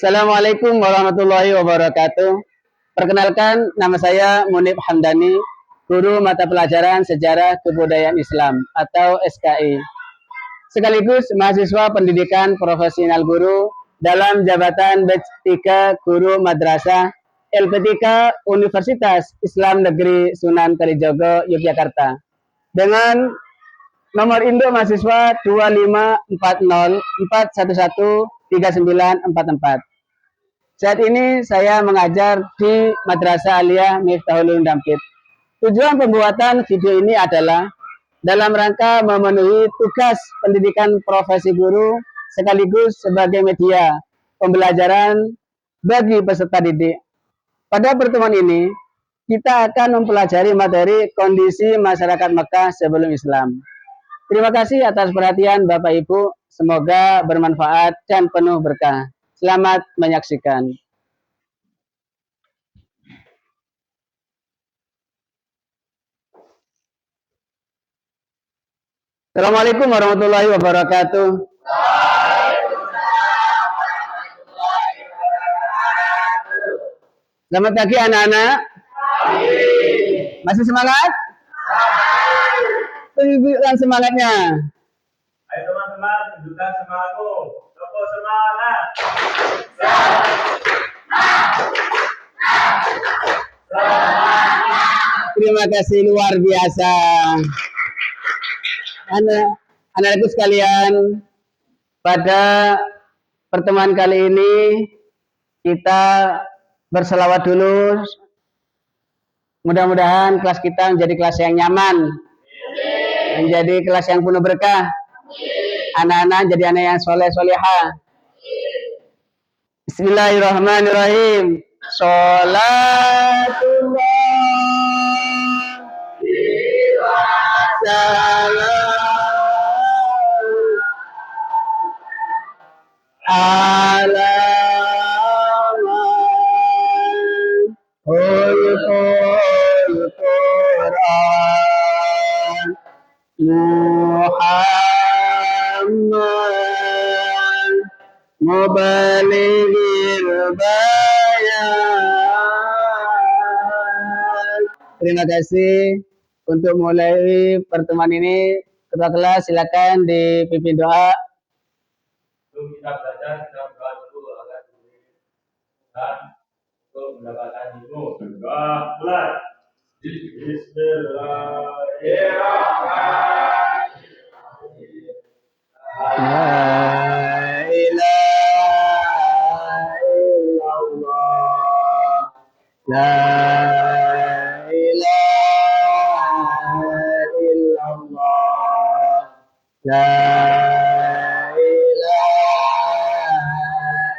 Assalamualaikum warahmatullahi wabarakatuh. Perkenalkan, nama saya Munib Hamdani, guru mata pelajaran Sejarah Kebudayaan Islam atau SKI. Sekaligus mahasiswa pendidikan profesional guru dalam jabatan Batch 3 Guru Madrasah LP3 Universitas Islam Negeri Sunan Kalijogo, Yogyakarta. Dengan nomor induk mahasiswa 25404113944. Saat ini saya mengajar di Madrasah Aliyah Miftahul Ulum Dampit. Tujuan pembuatan video ini adalah dalam rangka memenuhi tugas pendidikan profesi guru sekaligus sebagai media pembelajaran bagi peserta didik. Pada pertemuan ini, kita akan mempelajari materi kondisi masyarakat Mekah sebelum Islam. Terima kasih atas perhatian Bapak Ibu, semoga bermanfaat dan penuh berkah. Selamat menyaksikan. Assalamualaikum warahmatullahi wabarakatuh. Selamat pagi anak-anak. Masih semangat? Tunjukkan semangatnya. Ayo teman-teman, tunjukkan semangatmu. Tepuk semangat. Terima kasih luar biasa. Anak-anakku sekalian, pada pertemuan kali ini kita berselawat dulu. Mudah-mudahan kelas kita menjadi kelas yang nyaman, menjadi kelas yang penuh berkah. Anak-anak jadi anak yang soleh-solehah. Bismillahirrahmanirrahim. Sholatullah ala hulqul Quran Muhammad mubalighir bayan. Terima kasih. Untuk mulai pertemuan ini, ketua kelas silakan dipimpin doa. Sebelum kita belajar, kita berdoa dulu agar dan untuk mendapatkan ilmu. Berdoa mulai. Bismillahirrahmanirrahim. La ilaha illallah. La La ilaha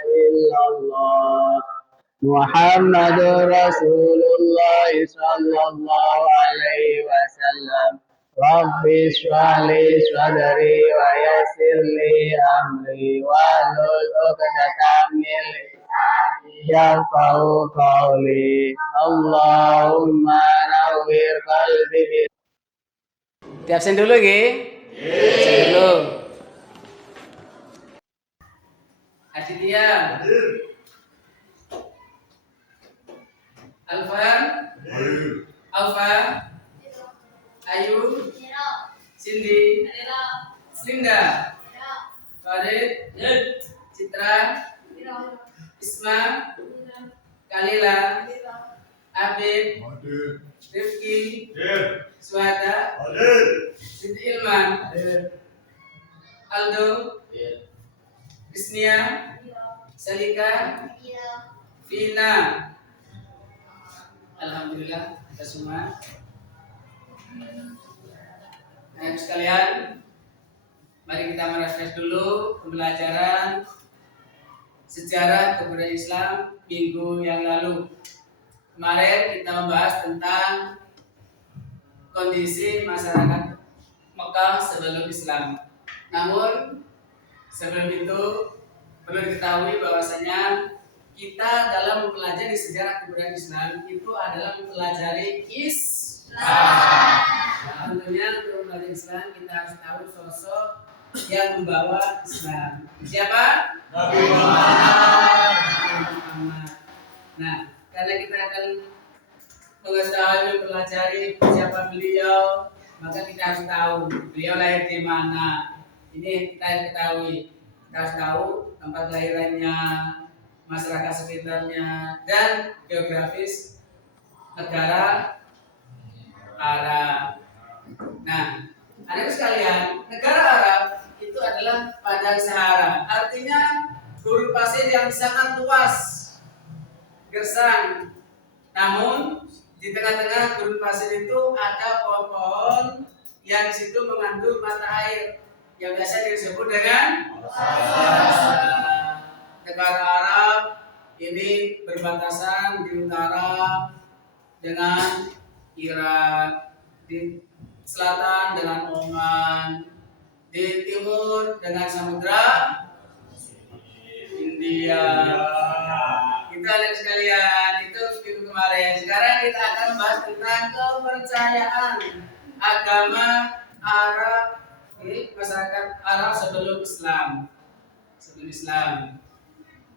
illallah Muhammadur Rasulullah sallallahu alaihi wasallam. Rabbi shrah li sadri wa yassir li amri wahlul 'uqdatam min lisani yafqahu qawli. Allahumma nawwir qalbi. Absen dulu nggih. Absen dulu. Aditya. Alfa. Alfa. Ayu. Cindy. Linda. Farid. Citra. Isma. Kalila. Abid. Rifki. Suhada. Siti Ilman. Aldo. Bisnia. Salika. Vina. Alhamdulillah kita semua. Anak sekalian, mari kita merefresh dulu pembelajaran sejarah kebudayaan Islam minggu yang lalu. Kemarin kita membahas tentang kondisi masyarakat Mekah sebelum Islam. Namun sebelum itu perlu diketahui bahwasanya kita dalam mempelajari sejarah kebudayaan Islam itu adalah mempelajari Islam. Nah, tentunya untuk mempelajari Islam kita harus tahu sosok yang membawa Islam. Siapa? Nabi Muhammad. Nah, karena kita akan mengetahui, mempelajari siapa beliau, maka kita harus tahu beliau lahir di mana. Ini kita harus ketahui. Kita harus tahu tempat lahirannya, masyarakat sekitarnya, dan geografis negara Arab. Nah, anak sekalian, negara Arab itu adalah padang Sahara. Artinya gurun pasir yang sangat luas, gersang. Namun di tengah-tengah gurun pasir itu ada pohon-pohon yang di situ mengandung mata air yang biasa disebut dengan negara Arab ini berbatasan di utara dengan Irak, di selatan dengan Oman, di timur dengan Samudra India. Itu anak sekalian, itu kemarin. Sekarang kita akan bahas tentang kepercayaan agama Arab, masyarakat Arab sebelum Islam.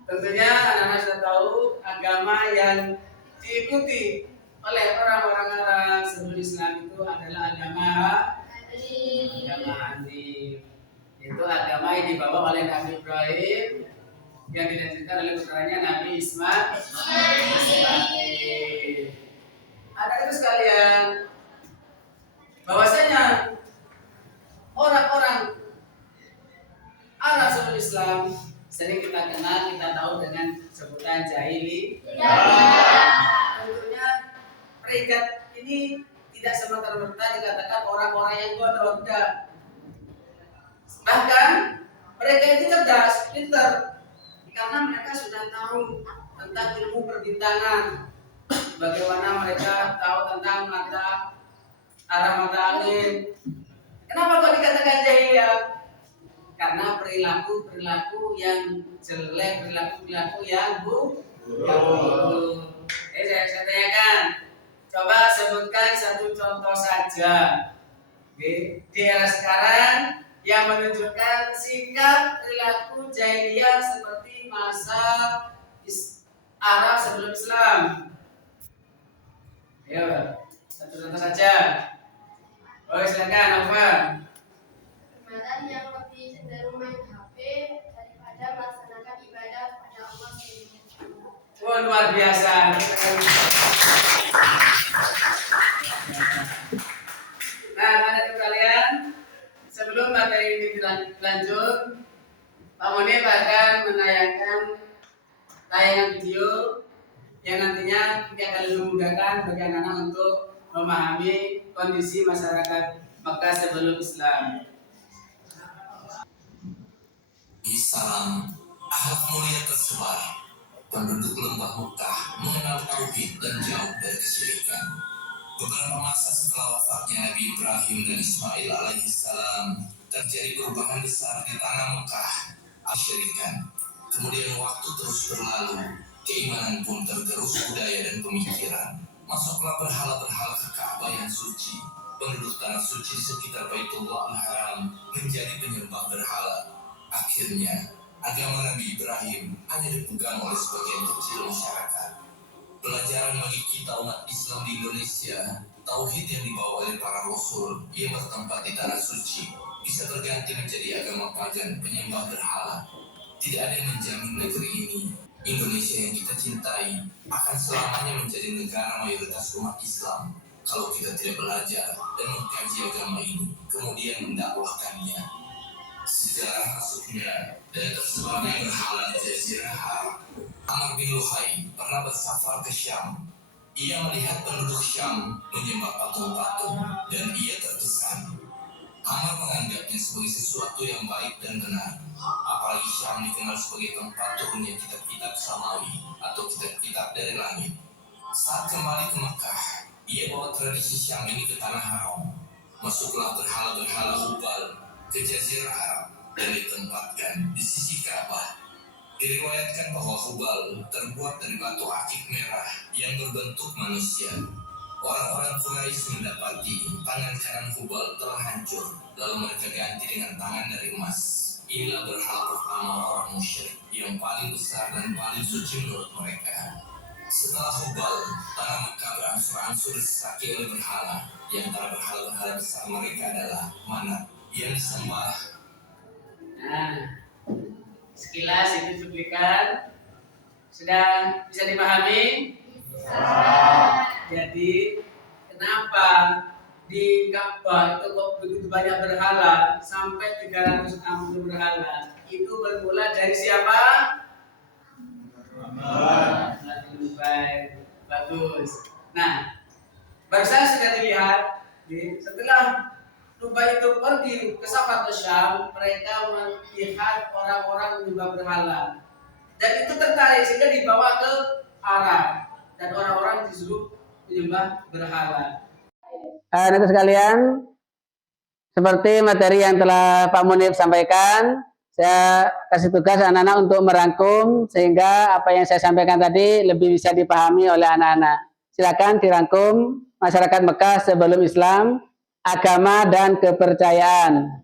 Tentunya anak-anak sudah tahu agama yang diikuti oleh orang-orang Arab sebelum Islam itu adalah agama Hanif. Itu agama yang dibawa oleh Nabi Ibrahim yang dilanjutkan oleh putranya Nabi Ismail. Ada itu sekalian bahwasanya orang-orang Arab sebelum Islam sering kita kenal, kita tahu dengan sebutan jahili. Tentunya mereka ini tidak semata-mata dikatakan orang-orang yang bodoh, tidak. Bahkan mereka itu cerdas, pintar, karena mereka sudah tahu tentang ilmu perbintangan. Bagaimana mereka tahu tentang arah mata angin. Kenapa kok dikatakan jahiliyah? Karena perilaku yang jelek, perilaku yang buruk. Saya tanyakan, coba sebutkan satu contoh saja di era sekarang yang menunjukkan sikap perilaku jahiliyah seperti masa Arab sebelum Islam. Ya, satu contoh saja. Silakan, Nova. Permainan yang lebih cenderung main HP daripada melaksanakan ibadah pada Allah SWT. Wah, luar biasa. Nah, anak kalian, sebelum materi ini lanjut, Pak Munif akan menayangkan tayangan video yang nantinya akan memudahkan bagi anak-anak untuk memahami kondisi masyarakat Mekah sebelum Islam. Salam, akhlak mulia tersebar. Penduduk lembah Mekah mengenal tauhid dan jauh dari kesyirikan. Beberapa masa setelah wafatnya Nabi Ibrahim dan Ismail alaihissalam, terjadi perubahan besar di tanah Mekah, kesyirikan. Kemudian waktu terus berlalu, keimanan pun tergerus budaya dan pemikiran. Masuklah berhala-berhala ke Ka'bah yang suci. Penduduk tanah suci sekitar Baitullah Al-Haram menjadi penyembah berhala. Akhirnya, agama Nabi Ibrahim hanya dipegang oleh sebagian kecil masyarakat. Pelajaran bagi kita umat Islam di Indonesia, tauhid yang dibawa oleh para rasul yang bertempat di tanah suci bisa terganti menjadi agama pagan penyembah berhala. Tidak ada yang menjamin negeri ini, Indonesia yang kita cintai, akan selamanya menjadi negara mayoritas umat Islam kalau kita tidak belajar dan mengkaji agama ini, kemudian mendakwahkannya. Sejarah masuknya dan tersebarnya berhala di Jazirah Arab. Amr bin Luhai pernah bersafar ke Syam. Ia melihat penduduk Syam menyembah patung-patung dan ia terkesan. Amr menganggapnya sebagai sesuatu yang baik dan benar. Apalagi Syam dikenal sebagai tempat turunnya kitab-kitab samawi atau kitab-kitab dari langit. Saat kembali ke Mekah, ia bawa tradisi Syam ini ke tanah haram. Masuklah berhala-berhala Hubal ke Jazirah Arab dan ditempatkan di sisi Ka'bah. Diriwayatkan bahwa Hubal terbuat dari batu akik merah yang berbentuk manusia. Orang-orang Quraisy mendapati tangan kanan Hubal telah hancur, lalu mereka ganti dengan tangan dari emas. Inilah berhala pertama orang musyrik yang paling besar dan paling suci menurut mereka. Setelah Hubal, tanah Mekah berangsur-angsur disesaki oleh berhala. Di antara berhala-berhala besar mereka adalah Manat yang disembah. Nah, sekilas itu cuplikan sudah bisa dipahami. Jadi kenapa di Ka'bah itu kok begitu banyak berhala sampai 360 berhala? Itu bermula dari siapa? Baik, bagus. Nah, barusan sudah dilihat setelah Nubai itu pergi ke Safat Syam, mereka melihat orang-orang menyembah berhala. Dan itu tertarik sehingga dibawa ke Arab dan orang-orang disuruh menyembah berhala. Anak sekalian, seperti materi yang telah Pak Munif sampaikan, saya kasih tugas anak-anak untuk merangkum sehingga apa yang saya sampaikan tadi lebih bisa dipahami oleh anak-anak. Silakan dirangkum masyarakat Mekah sebelum Islam, agama dan kepercayaan.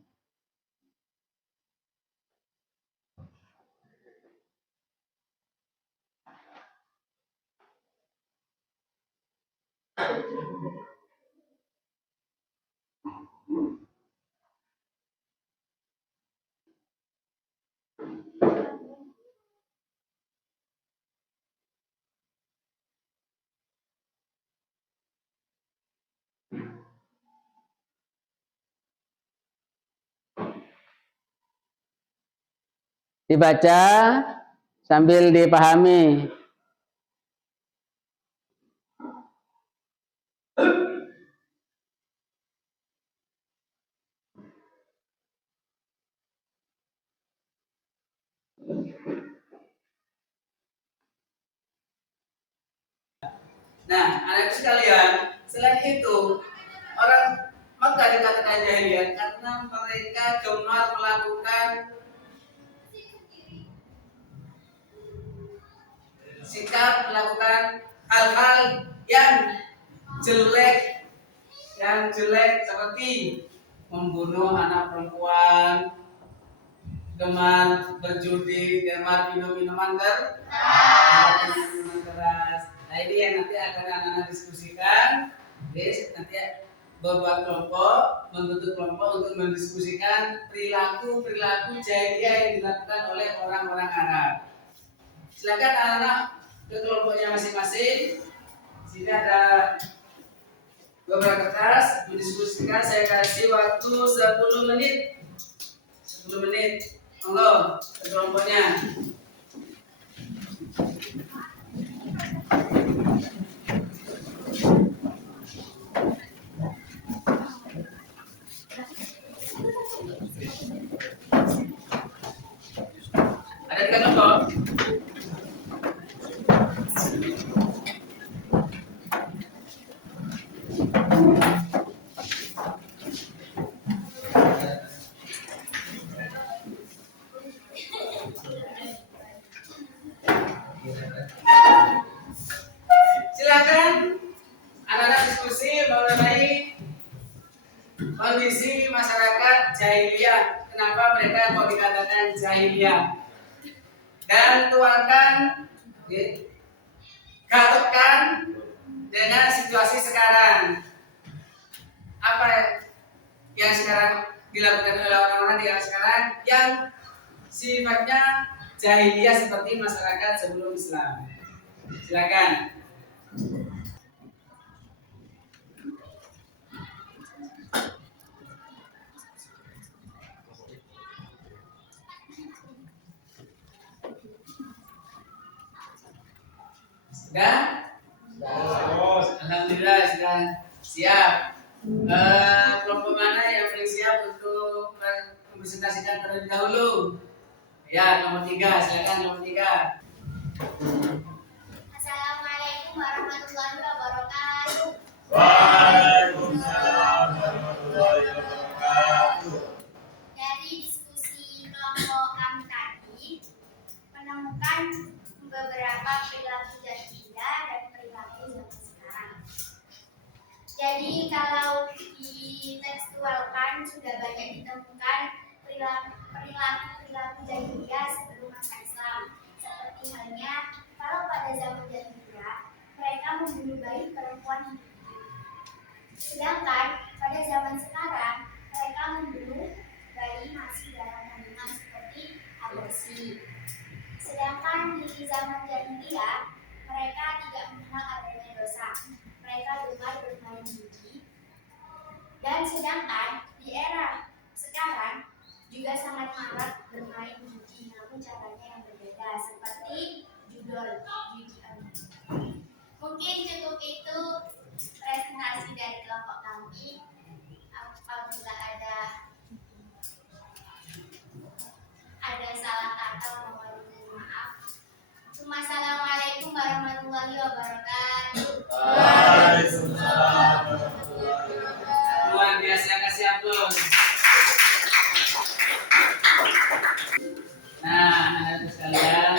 Dibaca sambil dipahami. Nah, anak sekalian, selain itu orang Mekah dikatakan jahiliyah karena mereka gemar melakukan sikap, melakukan hal-hal yang jelek seperti membunuh anak perempuan, gemar berjudi, gemar minum minuman keras. Nah, ini yang nanti akan anak-anak diskusikan. Nanti membuat kelompok, membentuk kelompok untuk mendiskusikan perilaku jahiliyah yang dilakukan oleh orang-orang Arab. Silakan anak-anak ke kelompoknya masing-masing. Sini ada beberapa kertas mendiskusikan. Saya kasih waktu 10 menit. 10 menit. Monggo ke kelompoknya. Ada 3 kelompok. Silakan anak-anak diskusi mengenai kondisi masyarakat jahiliyah. Kenapa mereka kok dikatakan jahiliyah? Dan tuangkan, gautkan dengan situasi sekarang. Apa yang sekarang dilakukan oleh orang-orang di era sekarang yang sifatnya jahiliyah seperti masyarakat sebelum Islam? Silakan. Sudah? Alhamdulillah sudah siap. Kelompok mana yang paling siap untuk mempresentasikan terlebih dahulu? Ya, nomor 3. Silakan nomor 3. Assalamualaikum warahmatullahi wabarakatuh. Waalaikumsalam warahmatullahi wabarakatuh. Dari diskusi kelompok kami tadi menemukan beberapa perilaku jahiliyah dan perilaku zaman sekarang. Jadi kalau ditekstualkan sudah banyak ditemukan perilaku jahiliyah sebelum masa Islam. Seperti halnya kalau pada zaman jahiliyah kemampuan hidupnya. Sedangkan pada zaman sekarang mereka membunuh bayi masih dalam kandungan seperti aborsi. Sedangkan di zaman jahiliyah mereka tidak mengenal adanya dosa. Mereka gemar bermain judi. Dan sedangkan di era sekarang juga sangat marak bermain judi, namun caranya yang berbeda seperti judi online. Mungkin cukup itu presentasi dari kelompok kami. Apabila ada salah kata mohon maaf. Assalamualaikum warahmatullahi wabarakatuh. Waalaikumsalam. Luar biasa, kasih aplaus. Nah, anak-anak sekalian,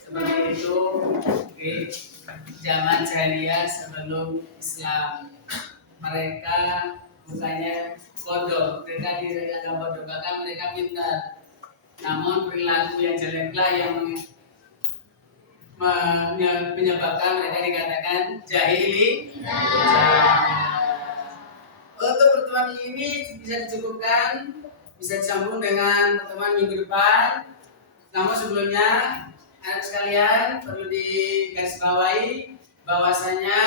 seperti itu di zaman jahiliyah sebelum Islam, mereka bukannya bodoh, mereka dirayakan bodoh, bahkan mereka pintar. Namun perilaku yang jeleklah yang menyebabkan mereka dikatakan jahili. Untuk pertemuan ini bisa dicukupkan, bisa disambung dengan pertemuan minggu depan. Namun sebelumnya, anak sekalian perlu digarisbawahi bahwasanya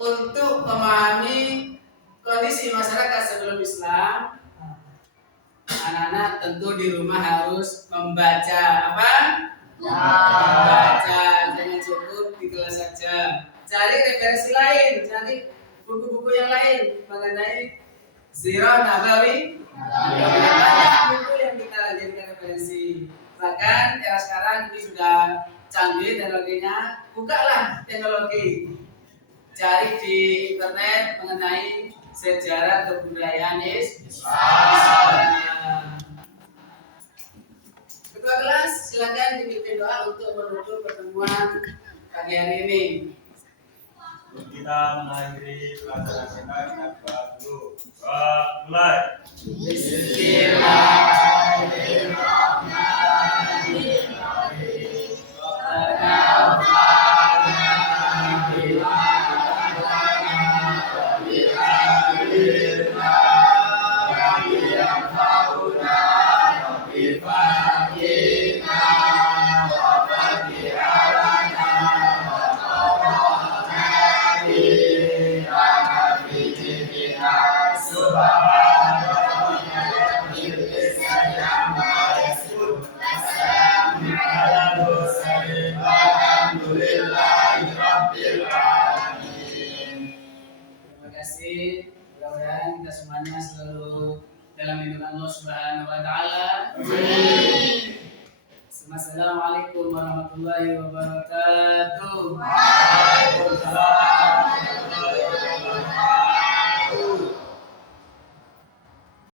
untuk memahami kondisi masyarakat sebelum Islam, anak-anak tentu di rumah harus membaca apa? Membaca, jangan cukup di kelas saja. Cari referensi lain, cari buku-buku yang lain mengenai Sirah Nabawi. Banyak buku yang kita jadikan referensi. Bahkan era sekarang ini sudah canggih teknologinya, bukalah teknologi. Cari di internet mengenai sejarah kebudayaan Islam. Ketua kelas silakan dipimpin doa untuk menutup pertemuan pagi hari ini. Kita mengakhiri pelajaran kita doa dulu. Doa mulai. Terima kasih. Mudah-mudahan kita semuanya selalu dalam lindungan Allah Subhanahu wa taala. Assalamualaikum warahmatullahi wabarakatuh. Waalaikumsalam.